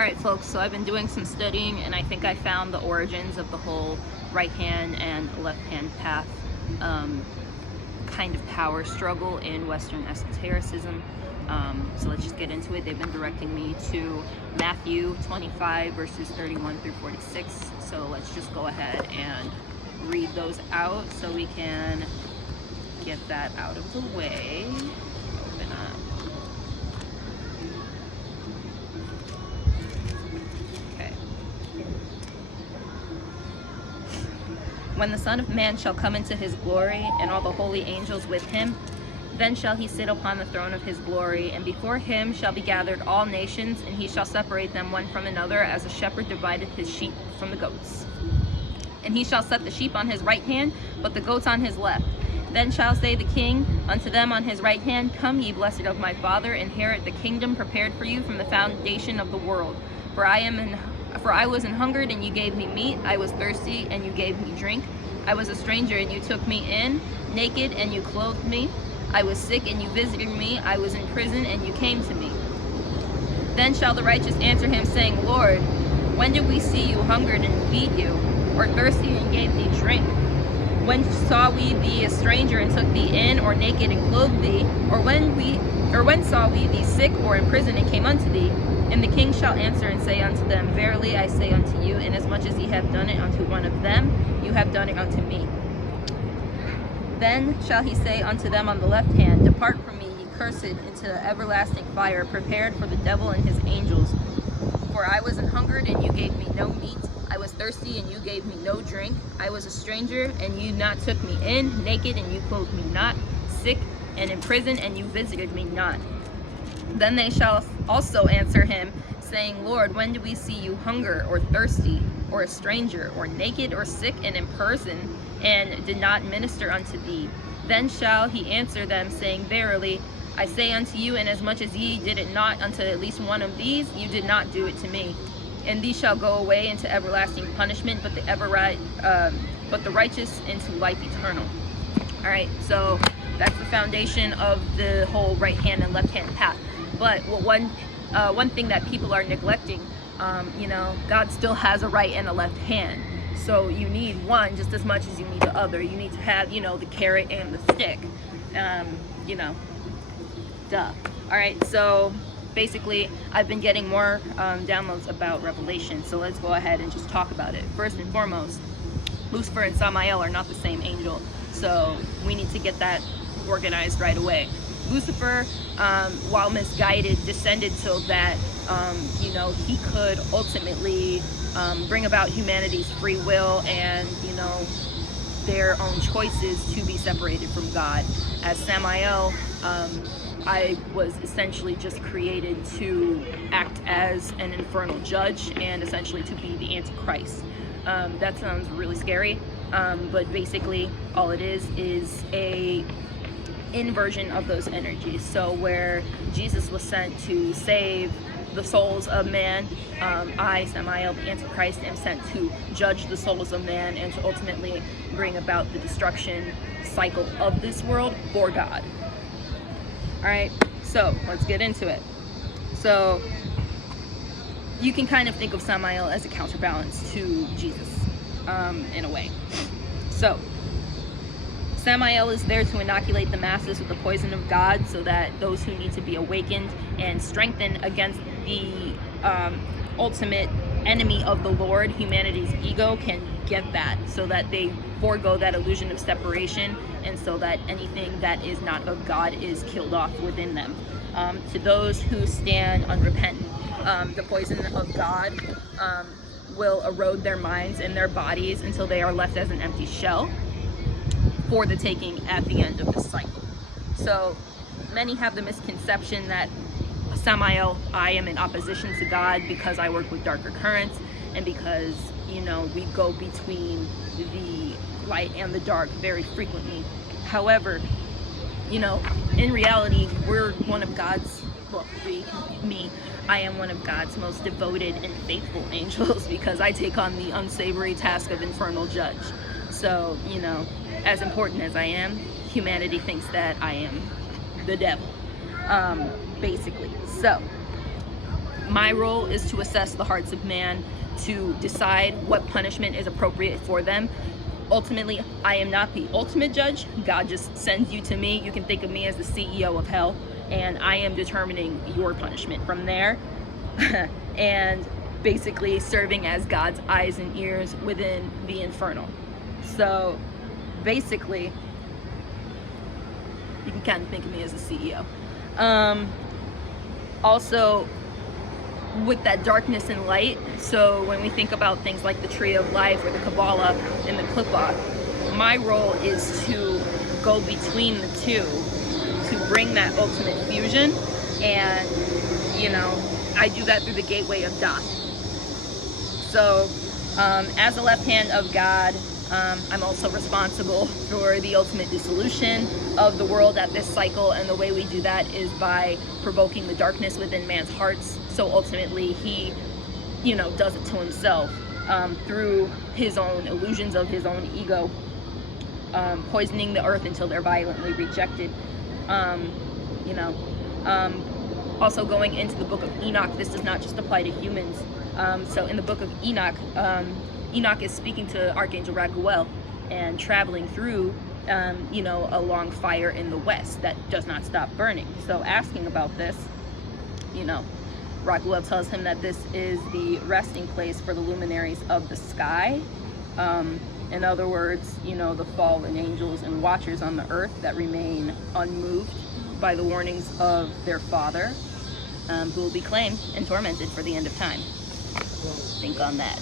Alright folks, so I've been doing some studying and I think I found the origins of the whole right hand and left hand path kind of power struggle in Western esotericism. So let's just get into it. They've been directing me to Matthew 25 verses 31 through 46. So let's just go ahead and read those out so we can get that out of the way. Open up. When the Son of Man shall come into his glory, and all the holy angels with him, then shall he sit upon the throne of his glory, and before him shall be gathered all nations, and he shall separate them one from another, as a shepherd divideth his sheep from the goats. And he shall set the sheep on his right hand, but the goats on his left. Then shall say the king unto them on his right hand, Come ye blessed of my Father, inherit the kingdom prepared for you from the foundation of the world. For I was an hungered, and you gave me meat. I was thirsty, and you gave me drink. I was a stranger, and you took me in. Naked, and you clothed me. I was sick, and you visited me. I was in prison, and you came to me. Then shall the righteous answer him, saying, Lord, when did we see you hungered and feed you, or thirsty and gave thee drink? When saw we thee a stranger and took thee in, or naked and clothed thee? Or when saw we thee sick or in prison and came unto thee? And the king shall answer and say unto them, Verily I say unto you, inasmuch as ye have done it unto one of them, you have done it unto me. Then shall he say unto them on the left hand, Depart from me, ye cursed, into the everlasting fire, prepared for the devil and his angels. For I was an hungered, and you gave me no meat. I was thirsty, and you gave me no drink. I was a stranger, and you not took me in. Naked, and you clothed me not. Sick, and in prison, and you visited me not. Then they shall also answer him, saying, Lord, when did we see you hunger, or thirsty, or a stranger, or naked, or sick, and in prison, and did not minister unto thee? Then shall he answer them, saying, Verily I say unto you, inasmuch as ye did it not unto at least one of these, you did not do it to me. And these shall go away into everlasting punishment, but the righteous into life eternal. All right, so that's the foundation of the whole right hand and left hand path. But one thing that people are neglecting, God still has a right and a left hand. So you need one just as much as you need the other. You need to have, the carrot and the stick. Duh. All right, so basically I've been getting more downloads about Revelation. So let's go ahead and just talk about it. First and foremost, Lucifer and Samael are not the same angel. So we need to get that organized right away. Lucifer, while misguided, descended so that, he could ultimately bring about humanity's free will and, their own choices to be separated from God. As Samael, I was essentially just created to act as an infernal judge and essentially to be the Antichrist. That sounds really scary, but basically all it is a inversion of those energies. So where Jesus was sent to save the souls of man, I, Samael, the Antichrist, am sent to judge the souls of man and to ultimately bring about the destruction cycle of this world for God. Alright, so let's get into it. So you can kind of think of Samael as a counterbalance to Jesus, in a way. So Samael is there to inoculate the masses with the poison of God so that those who need to be awakened and strengthened against the ultimate enemy of the Lord, humanity's ego, can get that, so that they forego that illusion of separation, and so that anything that is not of God is killed off within them. To those who stand unrepentant, the poison of God will erode their minds and their bodies until they are left as an empty shell for the taking at the end of the cycle. So many have the misconception that Samael, I am in opposition to God because I work with darker currents and because, we go between the light and the dark very frequently. However, in reality, we're one of God's, I am one of God's most devoted and faithful angels because I take on the unsavory task of infernal judge. So, as important as I am, humanity thinks that I am the devil, basically. So My role is to assess the hearts of man, to decide what punishment is appropriate for them. Ultimately, I am not the ultimate judge. God just sends you to me. You can think of me as the CEO of hell, and I am determining your punishment from there. And basically serving as God's eyes and ears within the infernal. So basically, you can kind of think of me as a CEO. Also, with that darkness and light, so when we think about things like the Tree of Life or the Kabbalah and the Klippah, my role is to go between the two to bring that ultimate fusion. And, you know, I do that through the gateway of Dath. So, as the left hand of God, I'm also responsible for the ultimate dissolution of the world at this cycle, and the way we do that is by provoking the darkness within man's hearts. So ultimately, he, you know, does it to himself through his own illusions of his own ego, poisoning the earth until they're violently rejected. Also going into the book of Enoch, this does not just apply to humans. So in the book of Enoch, Enoch is speaking to Archangel Raguel and traveling through, a long fire in the west that does not stop burning. So asking about this, Raguel tells him that this is the resting place for the luminaries of the sky. In other words, the fallen angels and watchers on the earth that remain unmoved by the warnings of their father, who will be claimed and tormented for the end of time. Think on that.